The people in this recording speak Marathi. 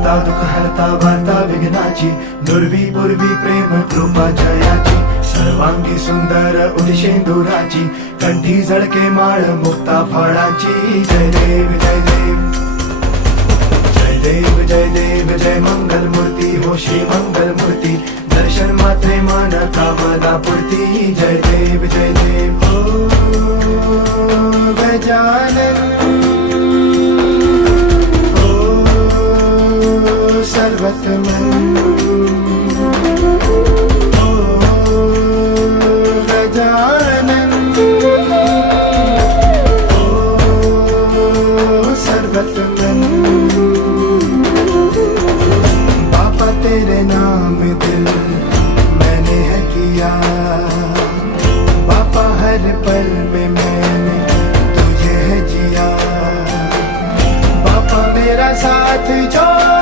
मुक्ता दुःख हरता वार्ता विघ्नाची, दुर्वी पूर्वी प्रेम कृपा जयाची, सर्वांगी सुंदर उदिशेंदुराची, कंठी झळके माळ मुक्ता फळाची. जय देव जय देव जय देव जय देव जय मंगल मूर्ती हो श्री मंगल मूर्ती, दर्शन मात्रे मन कामना पूर्ती. जय देव हो गजानन हो सर्वतमन.